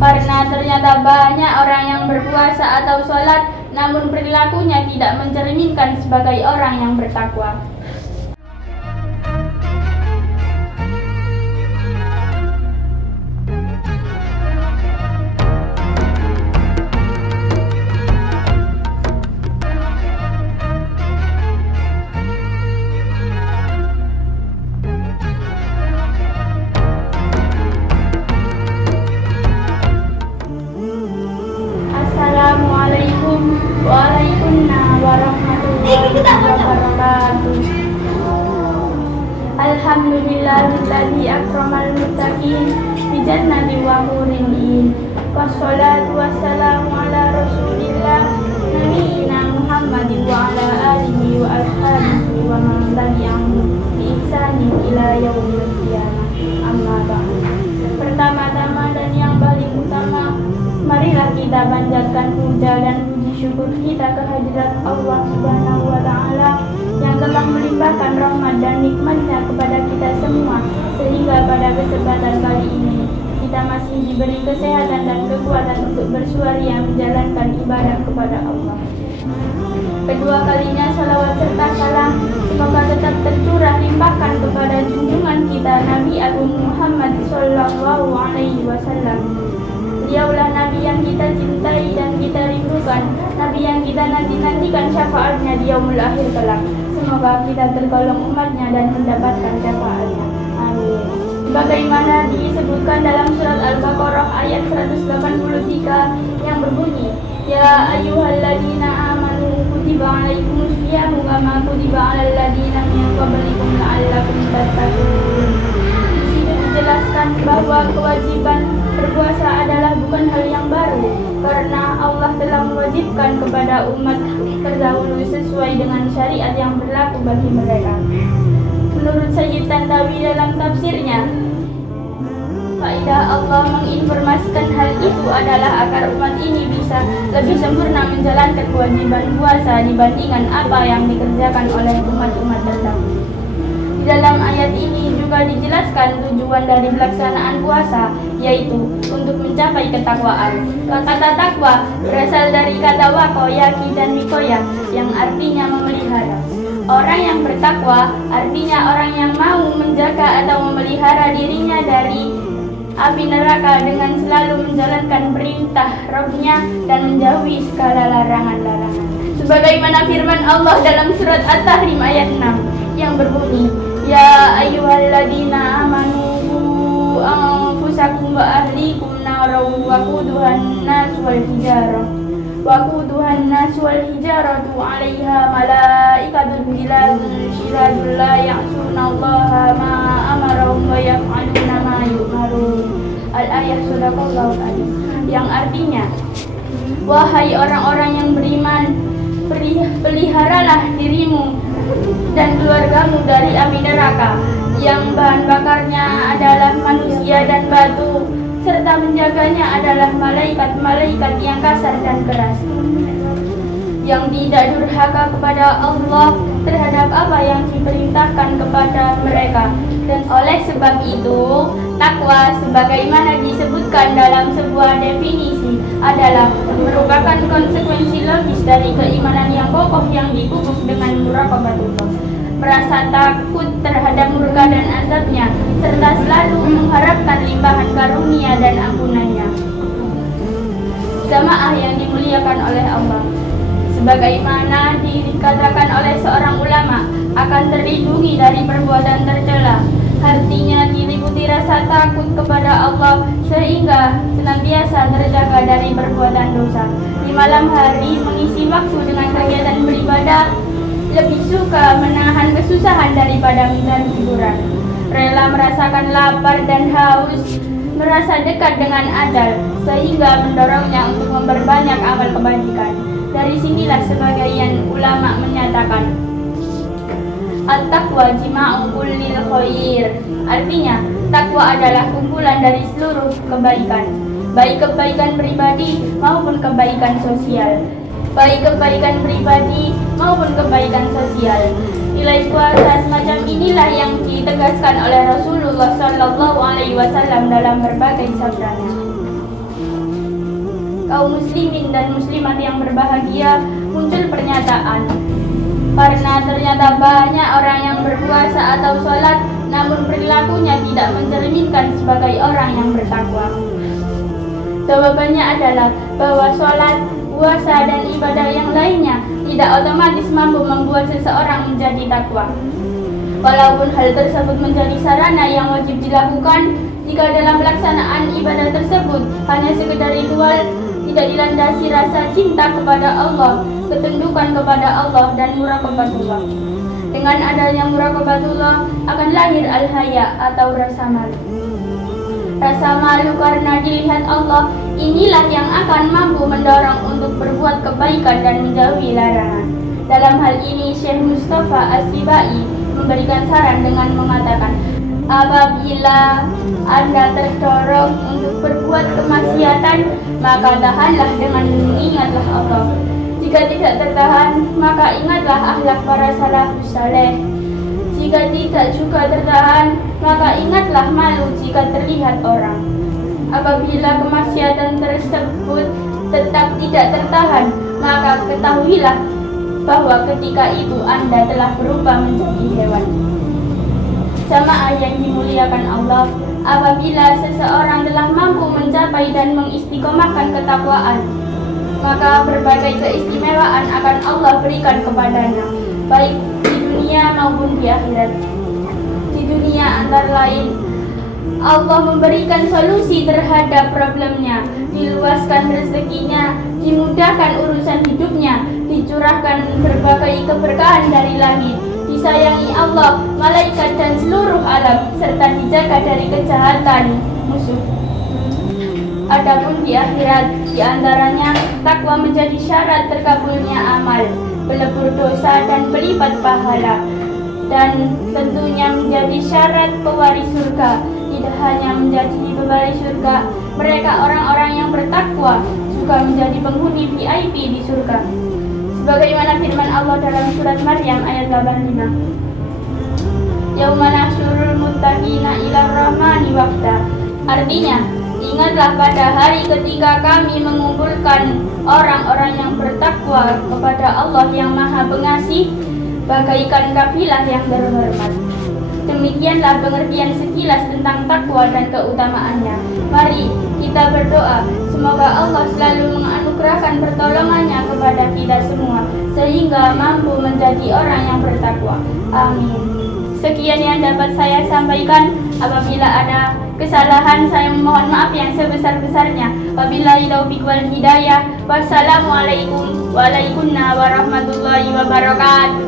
Karena ternyata banyak orang yang berpuasa atau sholat, namun perilakunya tidak mencerminkan sebagai orang yang bertakwa. Assalamualaikum warahmatullahi wabarakatuh. Alhamdulillahilladzi akramal muttaqin bi jannati wa hurin. Wassalatu wassalamu ala Rasulillah nabiyina Muhammadin wa ala alihi wa ashabihi wa man tabi'ahum bi ihsanin ila yaumil qiyamah. Amma ba'du. Pertama-tama dan yang paling utama, marilah kita panjatkan puja dan puji syukur kita kehadirat Allah Subhanahu wa Ta'ala yang telah melimpahkan rahmat dan nikmatnya kepada kita semua, sehingga pada kesempatan kali ini kita masih diberi kesehatan dan kekuatan untuk bersuaria menjalankan ibadah kepada Allah. Kedua kalinya salawat serta salam semoga tetap tercurah limpahkan kepada junjungan kita Nabi Agung Muhammad Sallallahu Alaihi Wasallam. Diaulah Nabi yang kita cintai dan kita rindukan, Nabi yang kita nanti-nantikan syafaatnya di yaumul akhir kelak. Semoga kita tergolong umatnya dan mendapatkan syafaatnya. Amin. Sebagaimana disebutkan dalam surat Al-Baqarah ayat 183 yang berbunyi, Ya ayyuhalladzina amanu kutiba alaikumus syiyamu kama kutiba alal ladzina min qablikum la'allakum tattaqun. Di sini dijelaskan bahwa kewajiban berpuasa adalah bukan hal yang baru, karena Allah telah mewajibkan kepada umat terdahulu sesuai dengan syariat yang berlaku bagi mereka. Menurut Sayyid Tantawi dalam tafsirnya, faedah Allah menginformasikan hal itu adalah agar umat ini bisa lebih sempurna menjalankan kewajiban puasa dibandingkan apa yang dikerjakan oleh umat-umat terdahulu. Di dalam ayat ini juga dijelaskan tujuan dari pelaksanaan puasa, yaitu untuk mencapai ketakwaan. Kata takwa berasal dari kata wakoyaki dan mikoya yang artinya memelihara. Orang yang bertakwa artinya orang yang mau menjaga atau memelihara dirinya dari api neraka dengan selalu menjalankan perintah Rabb-Nya dan menjauhi segala larangan-larangan. Sebagaimana firman Allah dalam surat At-Tahrim ayat 6 yang berbunyi, Ya ayyuhalladzina amanu anfusakum wa ahlikum naraw waquduhan nas wal hijaratu 'alaiha malaikatun ghiladun la ya'sunallaha ma amarahum wa yaf'aluna ma yu'marun. Al-ayat Sadaqallahul Adzim, yang artinya, wahai orang-orang yang beriman, peliharalah dirimu dan keluargamu dari api neraka yang bahan bakarnya adalah manusia dan batu, serta menjaganya adalah malaikat-malaikat yang kasar dan keras, yang tidak durhaka kepada Allah terhadap apa yang diperintahkan kepada mereka. Dan oleh sebab itu, takwa sebagaimana disebutkan dalam sebuah definisi adalah merupakan konsekuensi logis dari keimanan yang kokoh yang dipupuk dengan muraqabatullah, merasa takut terhadap murka dan azabnya, serta selalu mengharapkan limpahan karunia dan ampunannya. Jamaah yang dimuliakan oleh Allah, sebagaimana dikatakan oleh seorang ulama, akan terlindungi dari perbuatan tercela. Hatinya diliputi rasa takut kepada Allah sehingga senantiasa terjaga dari perbuatan dosa. Di malam hari mengisi waktu dengan kegiatan beribadah, lebih suka menahan kesusahan daripada mencari hiburan. Rela merasakan lapar dan haus, merasa dekat dengan ajal, sehingga mendorongnya untuk memperbanyak amal kebajikan. Dari sinilah sebagian ulama menyatakan, At-taqwa jima'u kullil khair. Artinya, takwa adalah kumpulan dari seluruh kebaikan, baik kebaikan pribadi maupun kebaikan sosial. Nilai puasa semacam inilah yang ditegaskan oleh Rasulullah Sallallahu Alaihi Wasallam dalam berbagai sabdanya. kaum muslimin dan muslimat yang berbahagia, muncul pernyataan, karena ternyata banyak orang yang berpuasa atau sholat namun perilakunya tidak mencerminkan sebagai orang yang bertakwa. Jawabannya adalah bahwa sholat, puasa, dan ibadah yang lainnya tidak otomatis mampu membuat seseorang menjadi takwa. Walaupun hal tersebut menjadi sarana yang wajib dilakukan, jika dalam pelaksanaan ibadah tersebut hanya sekedar ritual, tidak dilandasi rasa cinta kepada Allah, ketundukan kepada Allah, dan muraqabatullah. Dengan adanya muraqabatullah akan lahir al-haya atau rasa malu. Rasa malu karena dilihat Allah, inilah yang akan mampu mendorong untuk berbuat kebaikan dan menjauhi larangan. Dalam hal ini Syekh Mustafa As-Sibai memberikan saran dengan mengatakan, apabila Anda terdorong untuk berbuat kemaksiatan, maka tahanlah dengan mengingatlah Allah. Jika tidak tertahan, maka ingatlah akhlak para salafus saleh. Jika tidak juga tertahan, maka ingatlah malu jika terlihat orang. Apabila kemaksiatan tersebut tetap tidak tertahan, maka ketahuilah bahwa ketika itu Anda telah berubah menjadi hewan. Jamaah yang dimuliakan Allah, apabila seseorang telah mampu mencapai dan mengistiqomahkan ketakwaan, maka berbagai keistimewaan akan Allah berikan kepadanya, baik di dunia maupun di akhirat. Di dunia antara lain, Allah memberikan solusi terhadap problemnya, diluaskan rezekinya, dimudahkan urusan hidupnya, dicurahkan berbagai keberkahan dari langit, disayangi Allah, malaikat, dan seluruh alam, serta dijaga dari kejahatan musuh. Adapun di akhirat, diantaranya takwa menjadi syarat terkabulnya amal, pelebur dosa, dan pelipat pahala, dan tentunya menjadi syarat pewaris surga. Tidak hanya menjadi pewaris surga, mereka orang-orang yang bertakwa juga menjadi penghuni VIP di surga. Sebagaimana firman Allah dalam surat Maryam ayat 85, Yauma nahsyurul muttaqina ila rahmani wafda. Artinya, ingatlah pada hari ketika kami mengumpulkan orang-orang yang bertakwa kepada Allah yang Maha Pengasih, bagaikan kafilah yang terhormat. Demikianlah pengertian sekilas tentang takwa dan keutamaannya. Mari kita berdoa, semoga Allah selalu menganugerahkan pertolongannya kepada kita semua, sehingga mampu menjadi orang yang bertakwa. Amin. Sekian yang dapat saya sampaikan. Apabila ada kesalahan, saya mohon maaf yang sebesar-besarnya. Wabillahi taufiq wal hidayah. Wassalamualaikum warahmatullahi wabarakatuh.